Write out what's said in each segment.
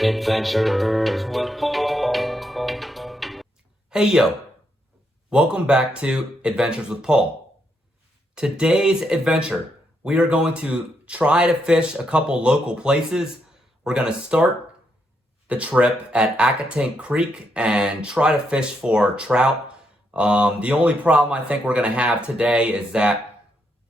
Adventures with Paul. Hey yo, welcome back to Adventures with Paul. Today's adventure, we are going to try to fish a couple local places. We're going to start the trip at Accotink Creek and try to fish for trout. The only problem I think we're going to have today is that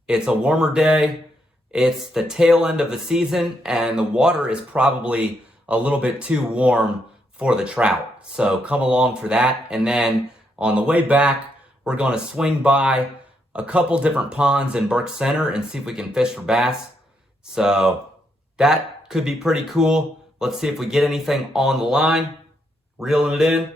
it's a warmer day, it's the tail end of the season, and the water is probably a little bit too warm for the trout. So come along for that. And then on the way back, we're going to swing by a couple different ponds in Burke Centre and see if we can fish for bass. So that could be pretty cool. Let's see if we get anything on the line, reeling it in.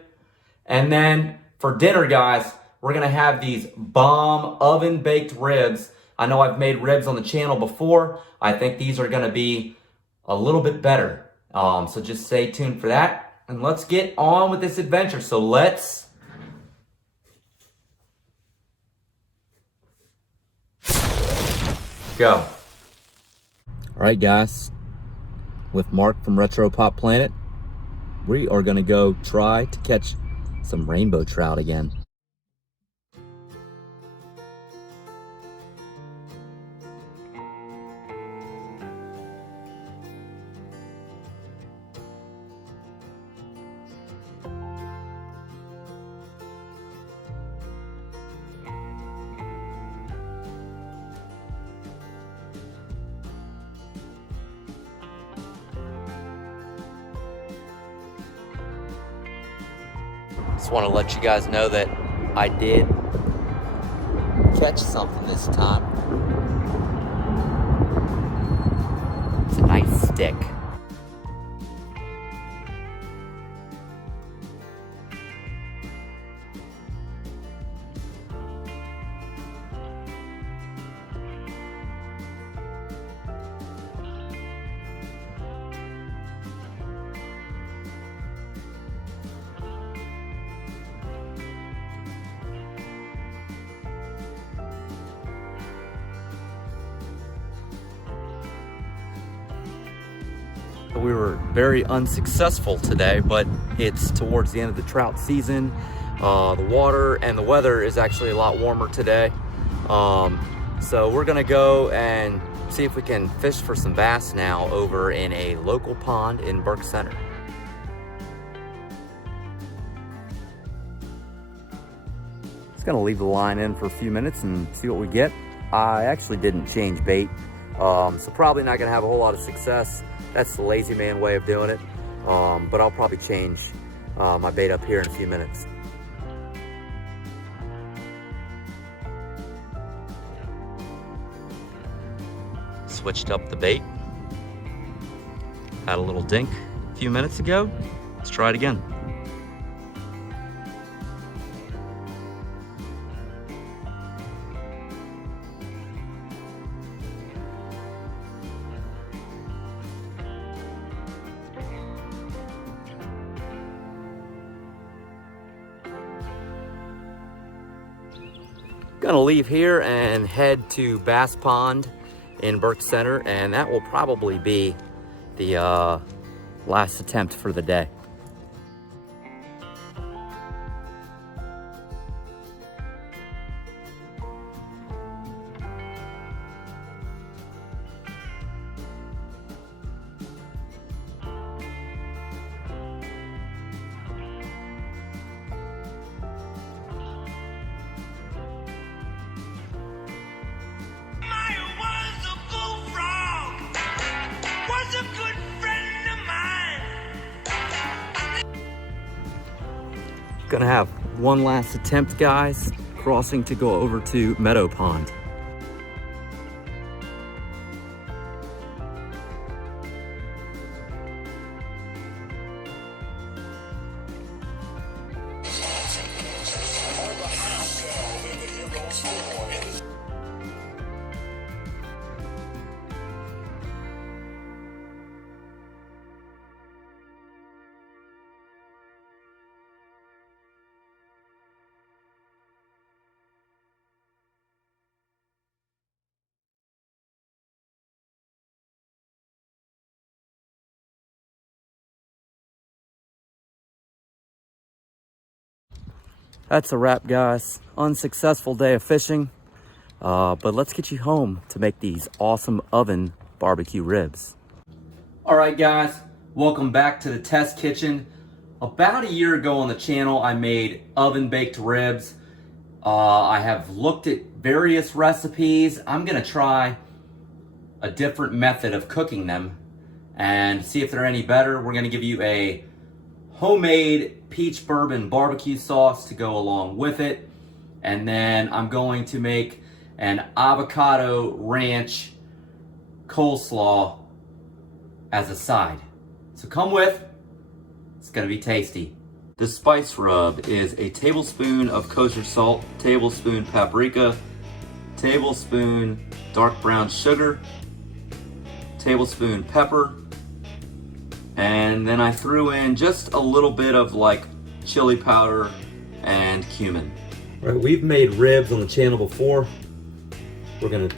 And then for dinner, guys, we're going to have these bomb oven-baked ribs. I know I've made ribs on the channel before. I think these are going to be a little bit better. So just stay tuned for that. And let's get on with this adventure. So let's go. All right, guys. With Mark from Retro Pop Planet, we are going to go try to catch some rainbow trout again. Just want to let you guys know that I did catch something this time. It's a nice stick. We were very unsuccessful today, but it's towards the end of the trout season. The water and the weather is actually a lot warmer today. So we're gonna go and see if we can fish for some bass now over in a local pond in Burke Centre. Just gonna leave the line in for a few minutes and see what we get. I actually didn't change bait, so probably not gonna have a whole lot of success. That's the lazy man way of doing it, but I'll probably change my bait up here in a few minutes. Switched up the bait. Had a little dink a few minutes ago. Let's try it again. Gonna leave here and head to Bass Pond in Burke Centre, and that will probably be the last attempt for the day. Gonna have one last attempt, guys, crossing to go over to Meadow Pond. That's a wrap, guys. Unsuccessful day of fishing, but let's get you home to make these awesome oven barbecue ribs. All right, guys, welcome back to the test kitchen. About a year ago on the channel, I made oven baked ribs. I have looked at various recipes. I'm gonna try a different method of cooking them and see if they're any better. We're gonna give you a homemade peach bourbon barbecue sauce to go along with it. And then I'm going to make an avocado ranch coleslaw as a side. So come with, it's gonna be tasty. The spice rub is a tablespoon of kosher salt, tablespoon paprika, tablespoon dark brown sugar, tablespoon pepper, and then I threw in just a little bit of like chili powder and cumin. All right, we've made ribs on the channel before. We're gonna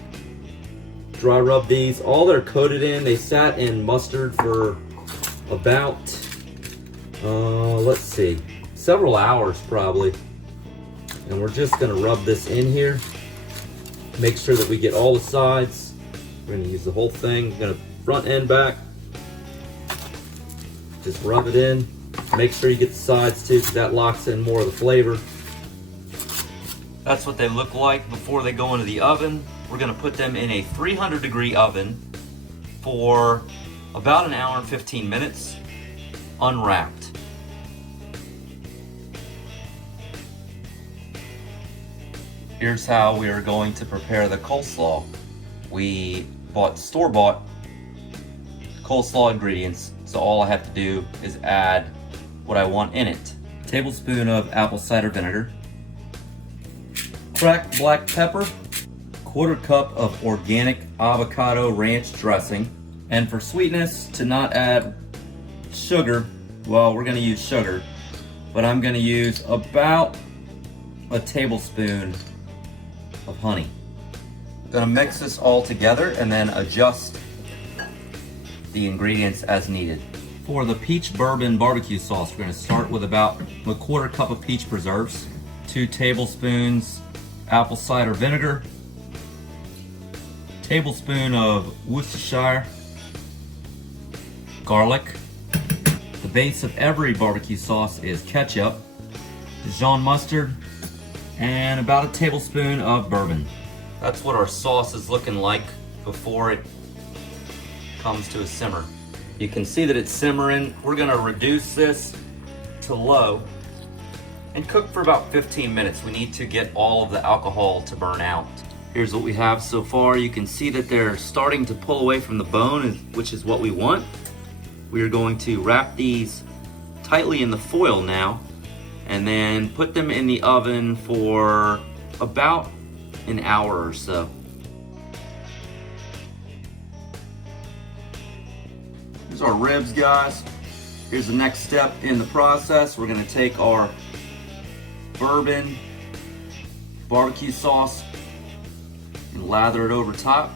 dry rub these. All they're coated in, they sat in mustard for about, let's see, several hours probably. And we're just gonna rub this in here. Make sure that we get all the sides. We're gonna use the whole thing. We're gonna front and back. Just rub it in. Make sure you get the sides too, because that locks in more of the flavor. That's what they look like before they go into the oven. We're gonna put them in a 300-degree oven for about an hour and 15 minutes, unwrapped. Here's how we are going to prepare the coleslaw. We bought store-bought coleslaw ingredients, so all I have to do is add what I want in it. A tablespoon of apple cider vinegar, cracked black pepper, quarter cup of organic avocado ranch dressing, and for sweetness, to not add sugar, well, we're gonna use sugar, but I'm gonna use about a tablespoon of honey. Gonna mix this all together and then adjust the ingredients as needed. For the peach bourbon barbecue sauce, we're gonna start with about a quarter cup of peach preserves, 2 tablespoons apple cider vinegar, tablespoon of Worcestershire garlic. The base of every barbecue sauce is ketchup, Dijon mustard, and about a tablespoon of bourbon. That's what our sauce is looking like before it comes to a simmer. You can see that it's simmering. We're gonna reduce this to low and cook for about 15 minutes. We need to get all of the alcohol to burn out. Here's what we have so far. You can see that they're starting to pull away from the bone, which is what we want. We are going to wrap these tightly in the foil now and then put them in the oven for about an hour or so. Here's our ribs, guys. Here's the next step in the process. We're gonna take our bourbon barbecue sauce and lather it over top,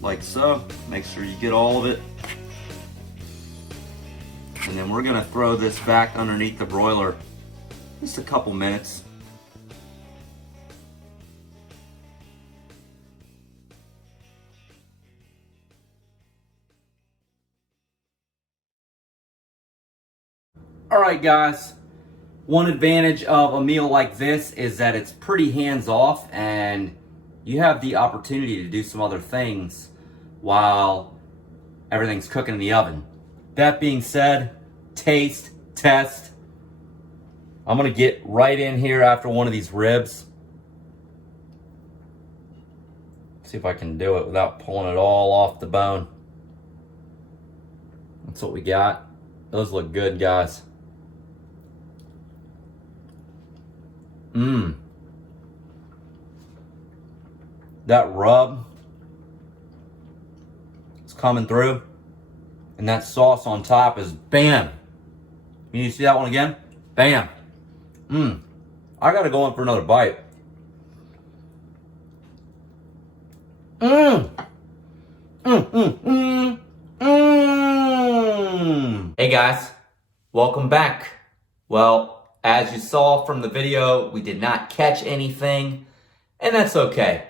like so. Make sure you get all of it. And then we're gonna throw this back underneath the broiler just a couple minutes. All right, guys. One advantage of a meal like this is that it's pretty hands-off and you have the opportunity to do some other things while everything's cooking in the oven. That being said, taste, test. I'm gonna get right in here after one of these ribs. See if I can do it without pulling it all off the bone. That's what we got. Those look good, guys. That rub is coming through, and that sauce on top is bam. You need to see that one again? Bam. I gotta go in for another bite. Hey guys, welcome back. Well, as you saw from the video, we did not catch anything, and that's okay.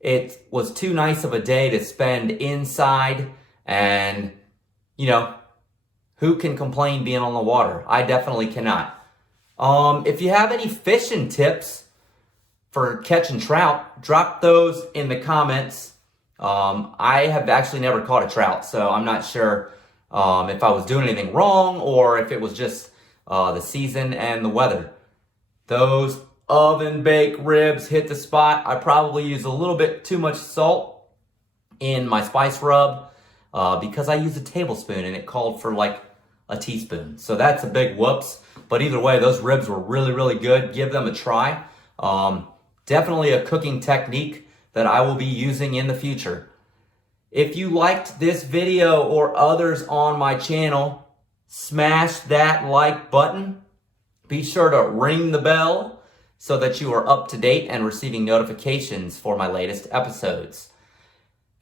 It was too nice of a day to spend inside, and, you know, who can complain being on the water? I definitely cannot. If you have any fishing tips for catching trout, drop those in the comments. I have actually never caught a trout, so I'm not sure if I was doing anything wrong or if it was just the season and the weather. Those oven baked ribs hit the spot. I probably used a little bit too much salt in my spice rub because I used a tablespoon and it called for like a teaspoon. So that's a big whoops. But either way, those ribs were really, really good. Give them a try. Definitely a cooking technique that I will be using in the future. If you liked this video or others on my channel, smash that like button. Be sure to ring the bell so that you are up to date and receiving notifications for my latest episodes.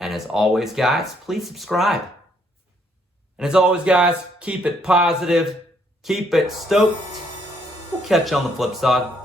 And as always, guys, please subscribe. And as always, guys, keep it positive, keep it stoked. We'll catch you on the flip side.